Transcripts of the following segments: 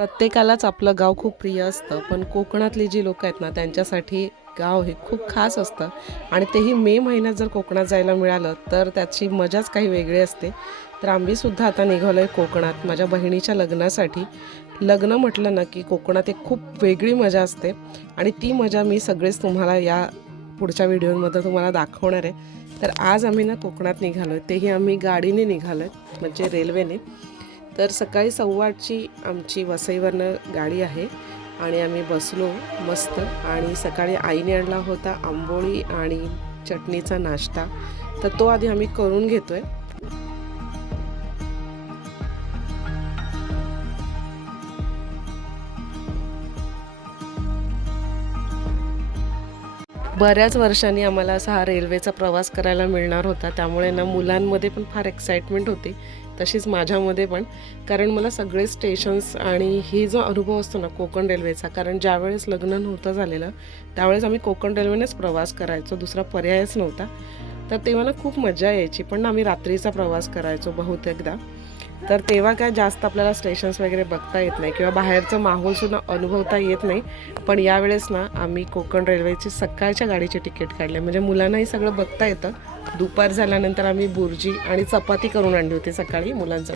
प्रत्येकालाच आपलं गाव खूप प्रिय असतं, पण कोकणातली जी लोकं आहेत ना त्यांच्यासाठी गाव हे खूप खास असतं आणि तेही मे महिन्यात जर कोकणात जायला मिळालं तर त्याची मजाच काही वेगळी असते. तर आम्हीसुद्धा आता निघालो आहे कोकणात माझ्या बहिणीच्या लग्नासाठी. लग्न म्हटलं ना की कोकणात एक खूप वेगळी मजा असते आणि ती मजा मी सगळेच तुम्हाला या पुढच्या व्हिडिओमध्ये तुम्हाला दाखवणार आहे. तर आज आम्ही ना कोकणात निघालो आहे, तेही आम्ही गाडीने निघालो आहे म्हणजे रेल्वेने. तर सकाळी 8:15ची आमची वसईवरनं गाडी आहे आणि आम्ही बसलो मस्त. आणि सकाळी आईने आणला होता आंबोळी आणि चटणीचा नाश्ता, तर तो आधी आम्ही करून घेतोय. बऱ्याच वर्षांनी आम्हाला असा हा रेल्वेचा प्रवास करायला मिळणार होता, त्यामुळे ना मुलांमध्ये पण फार एक्साइटमेंट होती, तशीच माझ्यामध्ये पण. कारण मला सगळे स्टेशन्स आणि ही जो अनुभव असतो ना कोकण रेल्वेचा, कारण ज्यावेळेस लग्न नव्हतं झालेलं त्यावेळेस आम्ही कोकण रेल्वेनेच प्रवास करायचो, दुसरा पर्यायच नव्हता. तर तेव्हा ना खूप मजा यायची, पण आम्ही रात्रीचा प्रवास करायचो बहुतेकदा. तर तेव्हा काय जास्त आपल्याला स्टेशन्स वगैरे बघता येत नाही किंवा बाहेरचं माहोलसुद्धा अनुभवता येत नाही. पण यावेळेस ना आम्ही कोकण रेल्वेची सकाळच्या गाडीचे तिकीट काढले, म्हणजे मुलांनाही सगळं बघता येतं. दुपार झाल्यानंतर आम्ही बुर्जी आणि चपाती करून आणली होती सकाळी मुलांचं.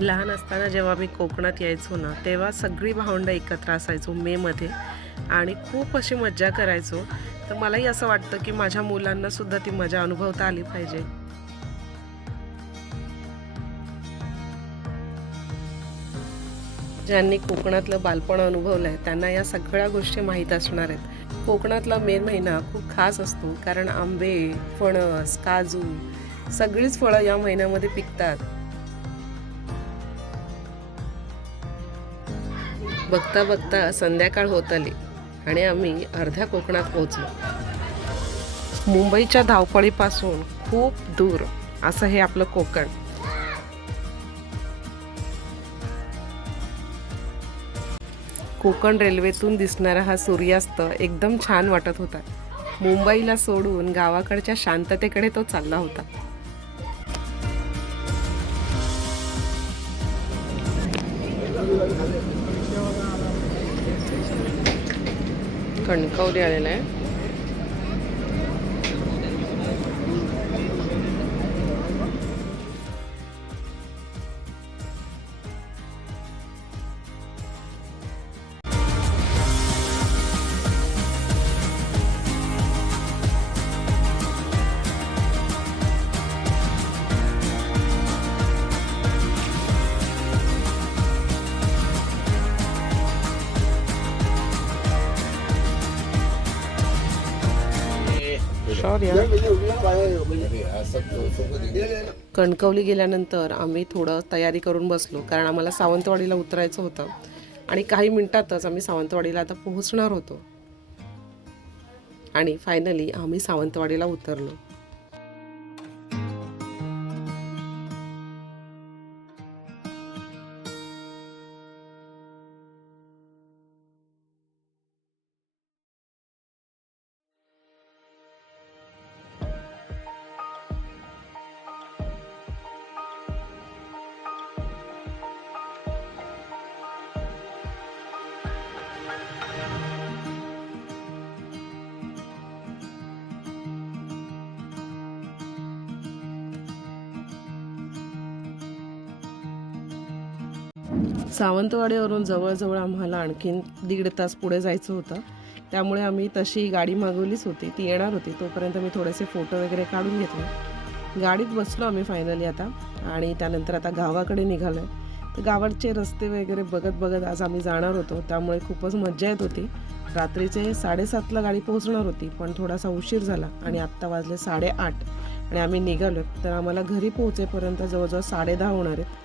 लहान असताना जेव्हा मी कोकणात यायचो ना तेव्हा सगळी भावंडं एकत्र असायचो मेमध्ये आणि खूप अशी मज्जा करायचो. तर मलाही असं वाटतं की माझ्या मुलांना सुद्धा ती मजा अनुभवता आली पाहिजे. ज्यांनी कोकणातलं बालपण अनुभवलं आहे त्यांना या सगळ्या गोष्टी माहीत असणार आहेत. कोकणातला मे महिना खूप खास असतो, कारण आंबे, फणस, काजू सगळीच फळं या महिन्यामध्ये पिकतात. बघता बघता संध्याकाळ होत आली आणि आम्ही अर्ध्या कोकणात पोहोचलो. मुंबईच्या धावपळीपासून खूप दूर असं हे आपलं कोकण. कोकण रेल्वेतून दिसणारा हा सूर्यास्त एकदम छान वाटत होता. मुंबईला सोडून गावाकडच्या शांततेकडे तो चालला होता. कणकवली आलेला आहे. कणकवली गेल्यानंतर आम्ही थोडं तयारी करून बसलो, कारण आम्हाला सावंतवाडीला उतरायचं होतं आणि काही मिनिटातच आम्ही सावंतवाडीला आता पोहोचणार होतो. आणि फायनली आम्ही सावंतवाडीला उतरलो. सावंतवाडीवरून जवळजवळ आम्हाला आणखीन 1.5 तास पुढे जायचं होतं, त्यामुळे आम्ही तशी गाडी मागवलीच होती, ती येणार होती. तोपर्यंत मी थोडेसे फोटो वगैरे काढून घेतले. गाडीत बसलो आम्ही फायनली आता आणि त्यानंतर आता गावाकडे निघालो आहे. तर गावाचे रस्ते वगैरे बघत बघत आज आम्ही जाणार होतो, त्यामुळे खूपच मज्जा येत होती. रात्रीचे 7:30ला गाडी पोहोचणार होती, पण थोडासा उशीर झाला आणि आत्ता वाजले 8:30 आणि आम्ही निघालो. तर आम्हाला घरी पोहोचेपर्यंत जवळजवळ 10:30 होणार आहेत.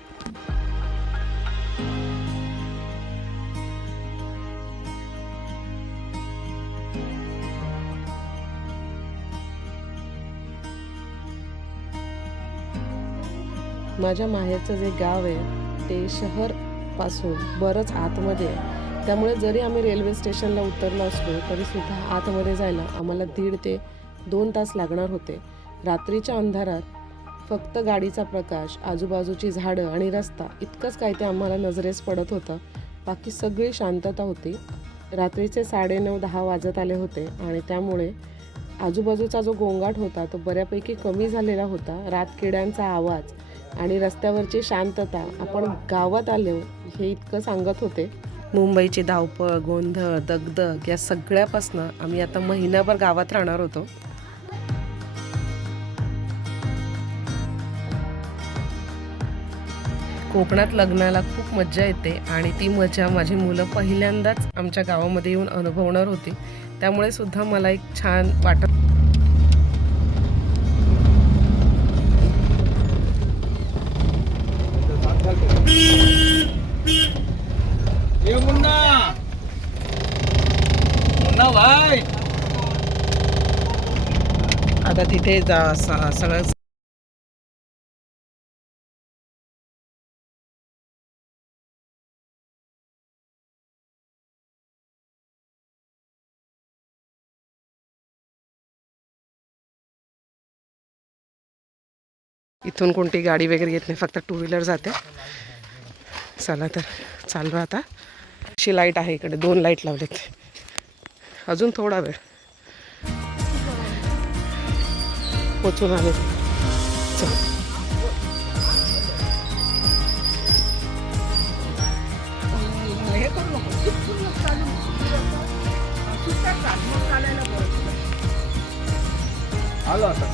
माझ्या माहेरचं जे गाव आहे ते शहरपासून बरंच आतमध्ये आहे, त्यामुळे जरी आम्ही रेल्वे स्टेशनला उतरलो असलो तरीसुद्धा आतमध्ये जायला आम्हाला 1.5 ते 2 तास लागणार होते. रात्रीच्या अंधारात फक्त गाडीचा प्रकाश, आजूबाजूची झाडं आणि रस्ता इतकंच काय ते आम्हाला नजरेस पडत होतं. बाकी सगळी शांतता होती. रात्रीचे 9:30-10 वाजत आले होते आणि त्यामुळे आजूबाजूचा जो गोंगाट होता तो बऱ्यापैकी कमी झालेला होता. रातकिड्यांचा आवाज आणि रस्त्यावरची शांतता आपण गावात आलो हे इतकं सांगत होते. मुंबईची धावपळ, गोंधळ, दगदग या सगळ्यापासनं आम्ही आता महिनाभर गावात राहणार होतो. कोकणात लग्नाला खूप मज्जा येते आणि ती मजा माझी मुलं पहिल्यांदाच आमच्या गावामध्ये येऊन अनुभवणार होती. त्यामुळे सुद्धा मला एक छान वाटत. आता तिथे सगळं इथून कोणती गाडी वगैरे येत नाही, फक्त 2 व्हीलर जाते. चला तर चाललो आता. अशी लाईट आहे इकडे, 2 लाईट लावलेत. अजून थोडा वेळ पोचून आले. आलो आता.